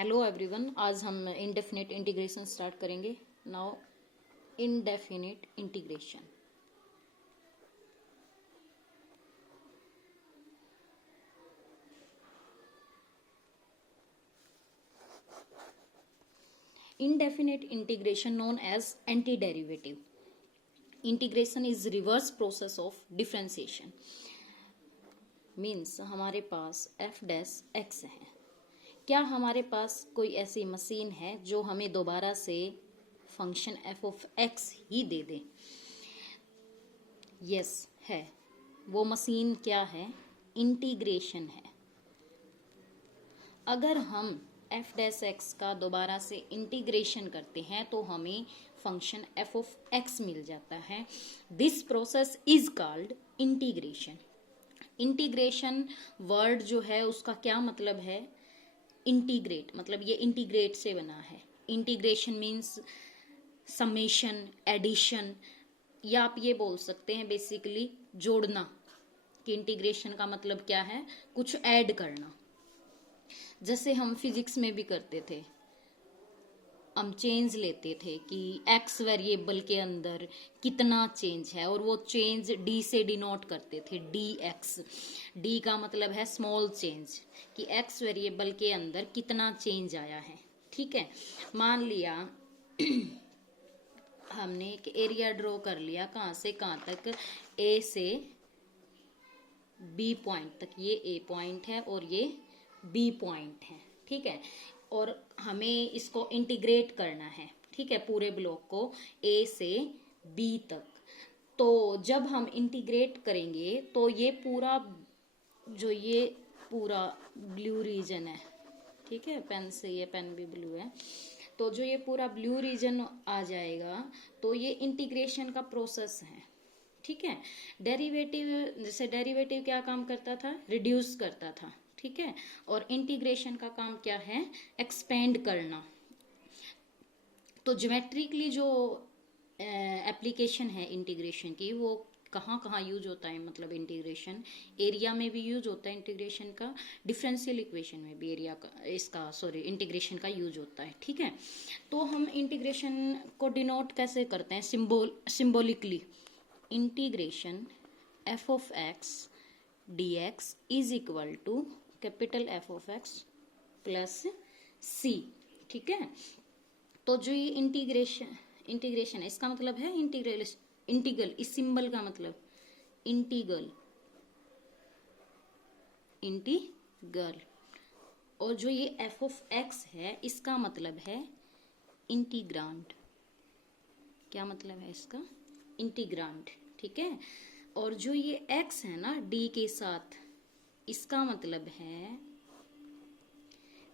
Hello everyone, आज हम indefinite integration start करेंगे। Now indefinite integration. Indefinite integration known as antiderivative. Integration is reverse process of differentiation. Means हमारे पास f dash x है। क्या हमारे पास कोई ऐसी मशीन है जो हमें दोबारा से function f of x he they they? Yes है। वो मशीन क्या है? इंटीग्रेशन है। अगर हम f डैश एक्स का दोबारा से इंटीग्रेशन करते हैं तो हमें फंक्शन f ऑफ x मिल जाता है। This process is called integration. Integration word जो है उसका क्या मतलब है? इंटीग्रेट, मतलब ये इंटीग्रेट से बना है। इंटीग्रेशन मीन्स समेशन, एडिशन, या आप ये बोल सकते हैं बेसिकली जोड़ना। कि इंटीग्रेशन का मतलब क्या है? कुछ ऐड करना। जैसे हम फिजिक्स में भी करते थे, हम चेंज लेते थे कि x वेरिएबल के अंदर कितना चेंज है, और वो चेंज d से डिनोट करते थे, dx। d का मतलब है स्मॉल चेंज, कि x वेरिएबल के अंदर कितना चेंज आया है। ठीक है, मान लिया हमने एक एरिया ड्रॉ कर लिया, कहाँ से कहाँ तक? a से b पॉइंट तक। ये a पॉइंट है और ये b पॉइंट है। ठीक है, और हमें इसको इंटीग्रेट करना है। ठीक है, पूरे ब्लॉक को a से b तक। तो जब हम इंटीग्रेट करेंगे तो ये पूरा ब्लू रीजन है, ठीक है, पेन से, ये पेन भी ब्लू है, तो जो ये पूरा ब्लू रीजन आ जाएगा, तो ये इंटीग्रेशन का प्रोसेस है। ठीक है, डेरिवेटिव, जैसे डेरिवेटिव क्या काम करता था? रिड्यूस करता था। ठीक है, और इंटीग्रेशन का काम क्या है? एक्सपेंड करना। तो ज्योमेट्रिकली जो एप्लीकेशन है इंटीग्रेशन की, वो कहाँ कहाँ यूज होता है? मतलब इंटीग्रेशन एरिया में भी यूज होता है इंटीग्रेशन का, डिफरेंशियल इक्वेशन में भी इंटीग्रेशन का यूज होता है। ठीक है, तो हम इंटीग्रेशन को डिनोट कैसे करते हैं? Symbolically. Integration f of x dx is equal to capital F of x plus c। ठीक है, तो जो ये इंटीग्रेशन है, इसका मतलब है इंटीग्रल। इस सिंबल का मतलब इंटीग्रल। और जो ये f ऑफ x है, इसका मतलब है इंटीग्रांड। क्या मतलब है इसका? इंटीग्रांड। ठीक है, और जो ये x है ना d के साथ, इसका मतलब है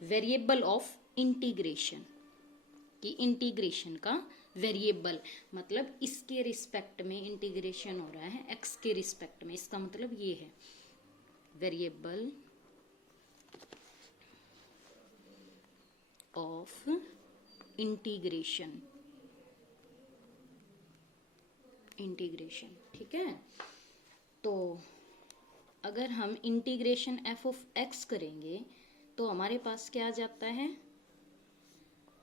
वेरिएबल ऑफ इंटीग्रेशन। कि इंटीग्रेशन का वेरिएबल, मतलब इसके रिस्पेक्ट में इंटीग्रेशन हो रहा है, x के रिस्पेक्ट में। इसका मतलब ये है वेरिएबल ऑफ इंटीग्रेशन। ठीक है, तो अगर हम इंटीग्रेशन f ऑफ x करेंगे तो हमारे पास क्या आ जाता है?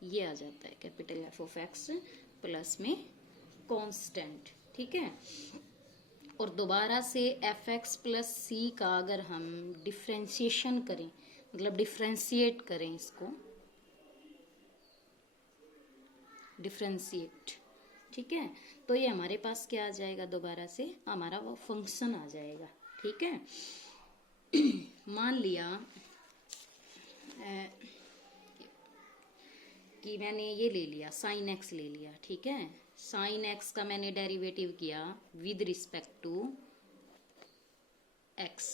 ये आ जाता है capital F of x plus में कांस्टेंट। ठीक है, और दोबारा से fx प्लस c का अगर हम डिफ्रेंशिएशन करें, मतलब डिफ्रेंशिएट करें इसको, डिफ्रेंशिएट, ठीक है, तो ये हमारे पास क्या आ जाएगा? दोबारा से हमारा वो फंक्शन आ जाएगा। ठीक है, मान लिया कि मैंने ये ले लिया, साइन एक्स ले लिया। ठीक है, साइन एक्स का मैंने डेरिवेटिव किया with respect to x.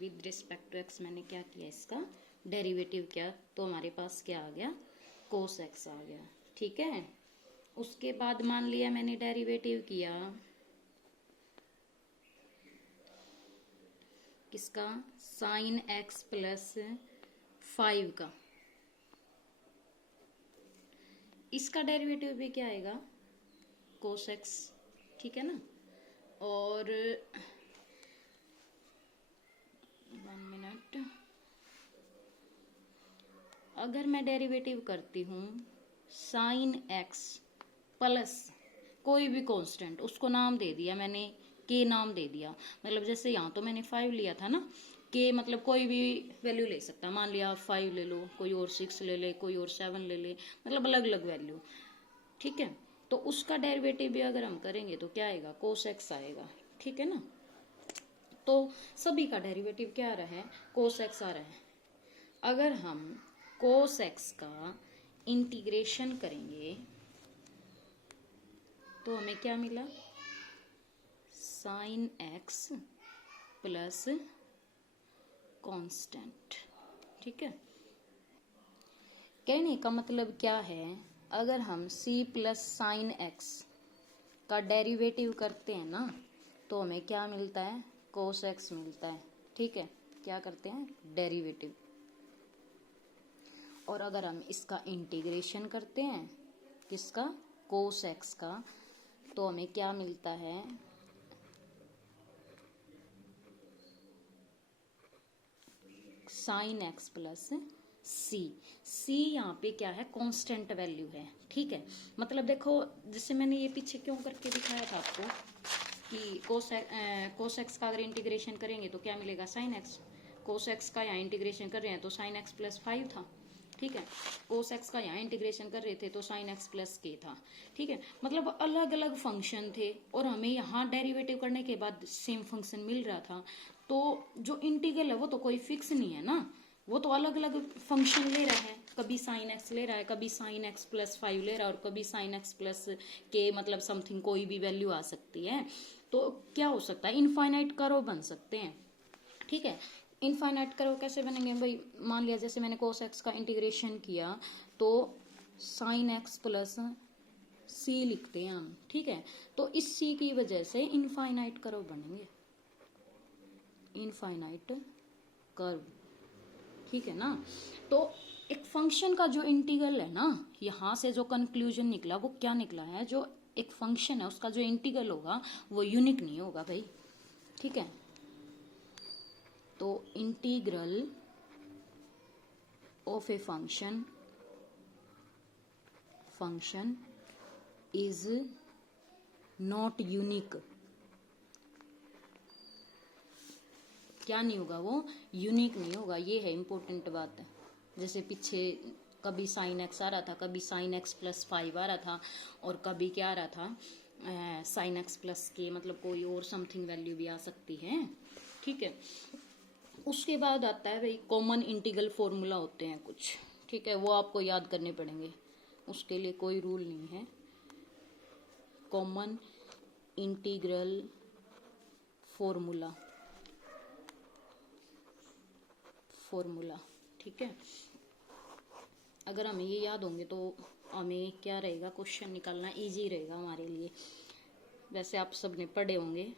With respect to x मैंने क्या किया? इसका डेरिवेटिव किया, तो हमारे पास क्या आ गया? कोस एक्स आ गया। ठीक है, उसके बाद मान लिया मैंने डेरिवेटिव किया किसका? साइन एक्स प्लस 5 का। इसका डेरिवेटिव भी क्या आएगा? Cos x. ठीक है ना, और 1 मिनट, अगर मैं डेरिवेटिव करती हूँ साइन एक्स प्लस कोई भी कांस्टेंट, उसको नाम दे दिया मैंने, के नाम दे दिया, मतलब जैसे यहाँ तो मैंने 5 लिया था ना, के मतलब कोई भी वैल्यू ले सकता, मान लिया आप 5 ले लो, कोई और 6 ले ले, कोई और 7 ले ले, मतलब अलग अलग वैल्यू, ठीक है। तो उसका डेरिवेटिव भी अगर हम करेंगे तो क्या आएगा, कोस एक्स आएगा, ठीक है ना। तो सभी का डेरिवेटिव क्या आ रहा है, कोस एक्स आ रहा है। अगर हम कोस एक्स का इंटीग्रेशन करेंगे तो हमें क्या मिला, साइन एक्स प्लस कांस्टेंट, ठीक है। कहने का मतलब क्या है, अगर हम c प्लस साइन एक्स का डेरिवेटिव करते हैं ना तो हमें क्या मिलता है, कोस एक्स मिलता है, ठीक है। क्या करते हैं, डेरिवेटिव। और अगर हम इसका इंटीग्रेशन करते हैं, किसका, कोस एक्स का, तो हमें क्या मिलता है, साइन एक्स प्लस सी यहाँ पे क्या है, कांस्टेंट वैल्यू है, ठीक है। मतलब देखो, जैसे मैंने ये पीछे क्यों करके दिखाया था आपको कि कोस एक्स का अगर इंटीग्रेशन करेंगे तो क्या मिलेगा, साइन एक्स। कोस एक्स का यहाँ इंटीग्रेशन कर रहे हैं तो साइन एक्स प्लस 5 था, ठीक है। कोस एक्स का यहाँ इंटीग्रेशन कर रहे थे तो साइन एक्स प्लस के था, ठीक है। मतलब अलग अलग फंक्शन थे और हमें यहाँ डेरिवेटिव करने के बाद सेम फंक्शन मिल रहा था। तो जो इंटीग्रल है वो तो कोई फिक्स नहीं है ना, वो तो अलग अलग फंक्शन ले रहा है, कभी साइन एक्स ले रहा है, कभी साइन एक्स प्लस 5 ले रहा है, और कभी साइन एक्स प्लस के, मतलब समथिंग कोई भी वैल्यू आ सकती है। तो क्या हो सकता है, इनफाइनाइट कर्व बन सकते हैं, ठीक है। इनफाइनाइट कर्व कैसे बनेंगे भाई, मान लिया जैसे मैंने कोस एक्स का इंटीग्रेशन किया तो साइन एक्स प्लस सी लिखते हैं हम, ठीक है। तो इस सी की वजह से इनफाइनाइट कर्व बनेंगे, इनफाइनाइट कर्व, ठीक है ना। तो एक फंक्शन का जो इंटीग्रल है ना, यहां से जो कंक्लूजन निकला वो क्या निकला है, जो एक फंक्शन है उसका जो इंटीग्रल होगा वो यूनिक नहीं होगा भाई, ठीक है। तो integral of a function is not unique, क्या नहीं होगा, वो यूनिक नहीं होगा, ये है इंपॉर्टेंट बात है। जैसे पीछे कभी साइन एक्स आ रहा था, कभी साइन एक्स प्लस 5 आ रहा था, और कभी क्या आ रहा था, साइन एक्स प्लस के, मतलब कोई और समथिंग वैल्यू भी आ सकती है, ठीक है। उसके बाद आता है भाई कॉमन इंटीग्रल फॉर्मूला होते हैं कुछ, ठीक है, वो आपको याद करने पड़ेंगे, उसके लिए कोई रूल नहीं है। कॉमन इंटीग्रल फॉर्मूला, ठीक है। अगर हमें ये याद होंगे तो हमें क्या रहेगा, क्वेश्चन निकालना इजी रहेगा हमारे लिए। वैसे आप सब ने पढ़े होंगे,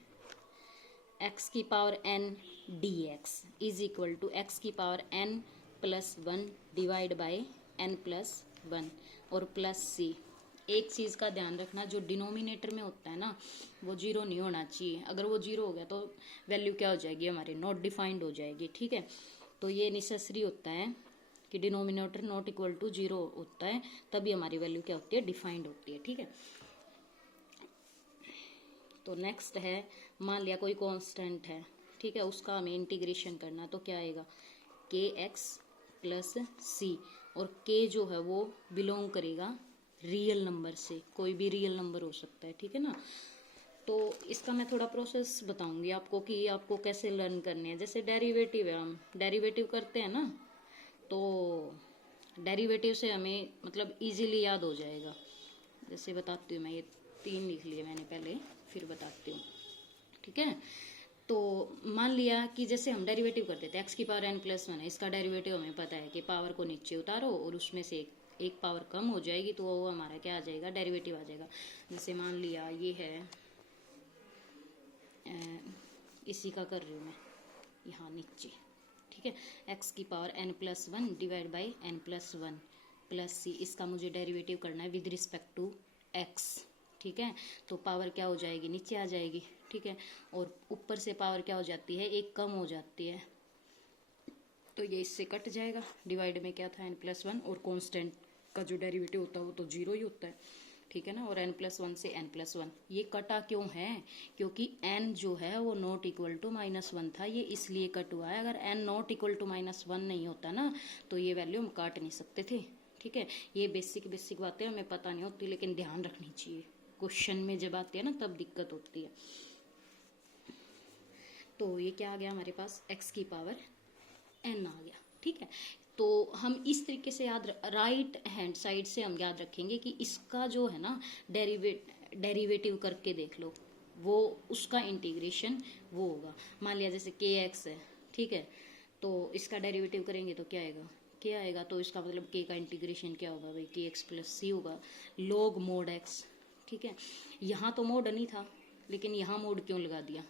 x की power n dx is equal to x की power n plus 1 divide by n plus 1 और प्लस c। एक चीज़ का ध्यान रखना, जो डिनोमिनेटर में होता है ना वो जीरो नहीं होना चाहिए, अगर वो जीरो हो गया तो वैल्यू क्या हो जाएगी, हमारी नॉट डिफाइंड हो जाएगी, ठीक है। तो ये नेसेसरी होता है कि denominator not equal to zero होता है, तभी हमारी वैल्यू क्या होती है, डिफाइंड होती है, ठीक है। तो नेक्स्ट है, मान लिया कोई कांस्टेंट है, ठीक है, उसका हमें इंटीग्रेशन करना, तो क्या आएगा, के एक्स प्लस सी, और के जो है वो बिलोंग करेगा रियल नंबर से, कोई भी रियल नंबर हो सकता है, ठीक है ना। तो इसका मैं थोड़ा प्रोसेस बताऊंगी आपको कि आपको कैसे लर्न करने हैं। जैसे डेरिवेटिव है, हम डेरिवेटिव करते हैं ना, तो डेरिवेटिव से हमें मतलब इजीली याद हो जाएगा। जैसे बताती हूँ मैं, ये 3 लिख लिए मैंने पहले, फिर बताती हूँ, ठीक है। तो मान लिया कि जैसे हम डेरिवेटिव करते थे, एक्स की पावर n प्लस 1 है, इसका डेरिवेटिव हमें पता है कि पावर को नीचे उतारो और उसमें से एक पावर कम हो जाएगी तो वो हमारा क्या आ जाएगा, डेरिवेटिव आ जाएगा। जैसे मान लिया ये है, इसी का कर रही हूँ मैं यहाँ नीचे, ठीक है, x की power n plus 1 divide by n plus 1 plus C, इसका मुझे डेरिवेटिव करना है विद रिस्पेक्ट टू x, ठीक है। तो पावर क्या हो जाएगी, नीचे आ जाएगी, ठीक है, और ऊपर से पावर क्या हो जाती है, एक कम हो जाती है, तो ये इससे कट जाएगा। डिवाइड में क्या था n+1, और कांस्टेंट का जो डेरिवेटिव होता है वो तो 0 ही होता है, ठीक है ना। और n+1 से n+1 ये कटा क्यों है, क्योंकि n जो है वो नॉट इक्वल टू -1 था, ये इसलिए कट हुआ है। अगर n नॉट इक्वल टू -1 नहीं होता ना तो ये वैल्यू हम काट नहीं सकते थे, ठीक है। ये बेसिक बातें हमें पता नहीं होती, लेकिन ध्यान रखनी चाहिए, क्वेश्चन में जब आती है ना तब दिक्कत होती है। तो ये क्या आ गया हमारे पास, x की पावर n आ गया, ठीक है। तो हम इस तरीके से राइट हैंड साइड से हम याद रखेंगे कि इसका जो है ना डेरिवेटिव करके देख लो, वो उसका इंटीग्रेशन वो होगा। मान लिया जैसे kx है, ठीक है, तो इसका डेरिवेटिव करेंगे तो क्या आएगा, k आएगा। तो इसका मतलब k का इंटीग्रेशन क्या होगा भाई, kx + c होगा, log mod x, ठीक है। यहाँ तो मोड नहीं था, लेकिन यहाँ मोड क्यों लगा दिया,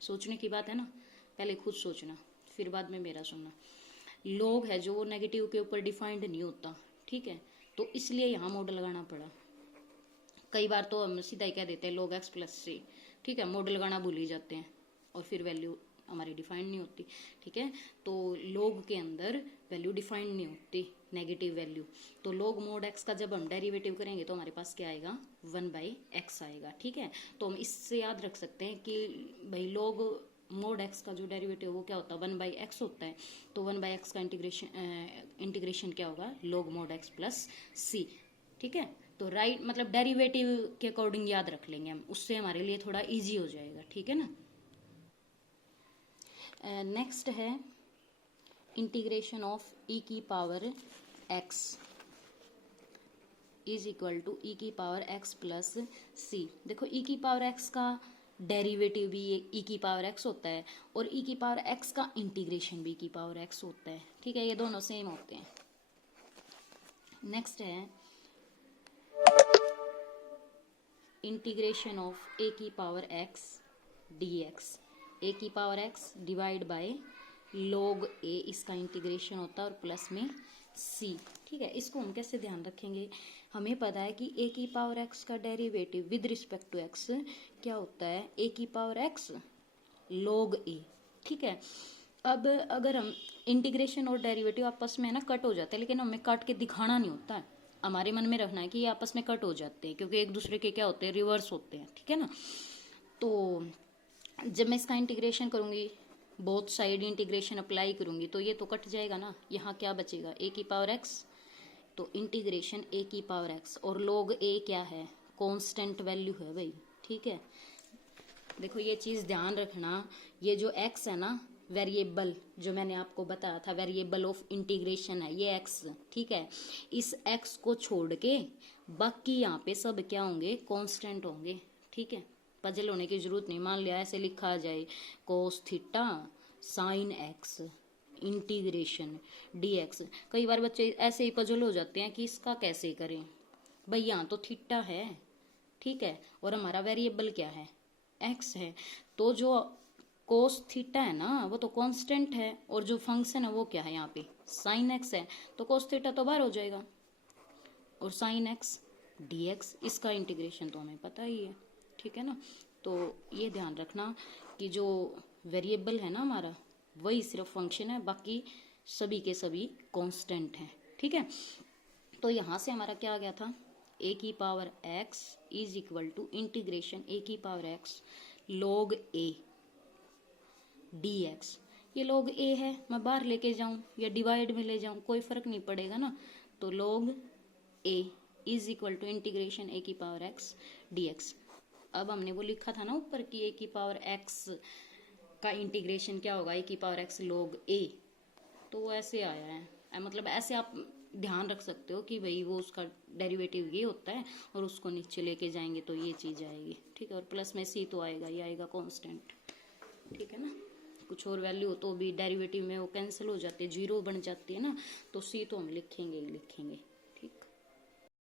सोचने की बात है ना, पहले खुद सोचना फिर बाद में मेरा सुनना। लॉग है जो वो नेगेटिव के ऊपर डिफाइंड नहीं होता, ठीक है, तो इसलिए यहाँ मोड लगाना पड़ा। कई बार तो हम सीधा ही कह देते हैं log x + c, ठीक है, मोड लगाना भूल ही जाते हैं और फिर वैल्यू हमारी डिफाइंड नहीं होती, ठीक है। तो log के अंदर वैल्यू डिफाइंड नहीं होती, नेगेटिव वैल्यू। तो log mod x का जब हम डेरिवेटिव करेंगे तो हमारे पास क्या आएगा, 1/x आएगा, ठीक है। तो हम इससे याद रख सकते हैं कि भाई log mod x का जो डेरिवेटिव वो क्या होता है, 1/x होता है। तो 1/x का इंटीग्रेशन क्या होगा, log mod x + c, ठीक है। तो राइट मतलब डेरिवेटिव के अकॉर्डिंग याद रख लेंगे हम, उससे हमारे लिए थोड़ा इजी हो जाएगा, ठीक है ना। नेक्स्ट है इंटीग्रेशन ऑफ e की power x is equal to e की पावर x + c। देखो e की पावर x का डेरिवेटिव भी e की पावर x होता है, और e की पावर x का इंटीग्रेशन भी e की पावर x होता है, ठीक है, ये दोनों सेम होते हैं। नेक्स्ट है इंटीग्रेशन ऑफ a की पावर x dx, a की power x divide by log a, इसका इंटीग्रेशन होता है, और प्लस में c, ठीक है। इसको हम कैसे ध्यान रखेंगे, हमें पता है कि a की पावर x का derivative with respect to x क्या होता है, a की पावर x log a, ठीक है। अब अगर हम इंटीग्रेशन और डेरिवेटिव आपस में ना कट हो जाते हैं, लेकिन हमें काट के दिखाना नहीं होता है, हमारे मन में रखना है कि ये आपस में कट हो जाते हैं, क्योंकि एक दूसरे के क्या होते हैं, रिवर्स होते हैं, ठीक है ना। तो जब मैं इसका इंटीग्रेशन करूंगी, बोथ साइड इंटीग्रेशन अप्लाई करूंगी, तो ये तो कट जाएगा ना, यहाँ क्या बचेगा, a की पावर x, तो इंटीग्रेशन a की पावर x, और log a क्या है, कांस्टेंट वैल्यू है भाई, ठीक है। देखो ये चीज़ ध्यान रखना, ये जो x है ना, वेरिएबल जो मैंने आपको बताया था, वेरिएबल ऑफ इंटीग्रेशन है ये x, ठीक है। इस x को छोड़ के बाकी यहाँ पे सब क्या होंगे, कांस्टेंट होंगे, ठीक है। पजल होने की जरूरत नहीं, मान लिया ऐसे लिखा जाए cos theta sin x integration dx। कई बार बच्चे ऐसे ही पजल हो जाते हैं कि इसका कैसे करें, भाई यहाँ तो थीटा है, ठीक है, और हमारा वेरिएबल क्या है, x है, तो जो कोस थीटा है ना वो तो कांस्टेंट है, और जो फंक्शन है वो क्या है यहाँ पे, साइन x है, तो कोस थीटा तो बाहर हो जाएगा, और साइन x dx, इसका इंटीग्रेशन तो हमें पता ही है, ठीक है ना। तो ये ध्यान रखना कि जो वेरिएबल है ना हमारा, वही सिर्फ फंक्शन है, बाकी सभी के सभी कांस्टेंट हैं, ठीक है। तो यहाँ से हमारा क्या आ गया था, a की power x is equal to integration a की power x log a dx। ये log a है, मैं बाहर लेके जाऊं या डिवाइड में ले जाऊं कोई फर्क नहीं पड़ेगा ना, तो log a is equal to integration a की पावर x dx। अब हमने वो लिखा था ना ऊपर कि a की पावर x का इंटीग्रेशन क्या होगा, a की पावर x log a, तो वो ऐसे आया है, मतलब ऐसे आप ध्यान रख सकते हो कि भाई वो उसका डेरिवेटिव ये होता है, और उसको नीचे लेके जाएंगे तो ये चीज़ आएगी, ठीक है, और प्लस में c तो आएगा, ये आएगा कांस्टेंट, ठीक है ना। कुछ और वैल्यू हो तो भी डेरिवेटिव में वो कैंसिल हो जाती है, जीरो बन जाती है ना, तो c तो हम लिखेंगे ही लिखेंगे।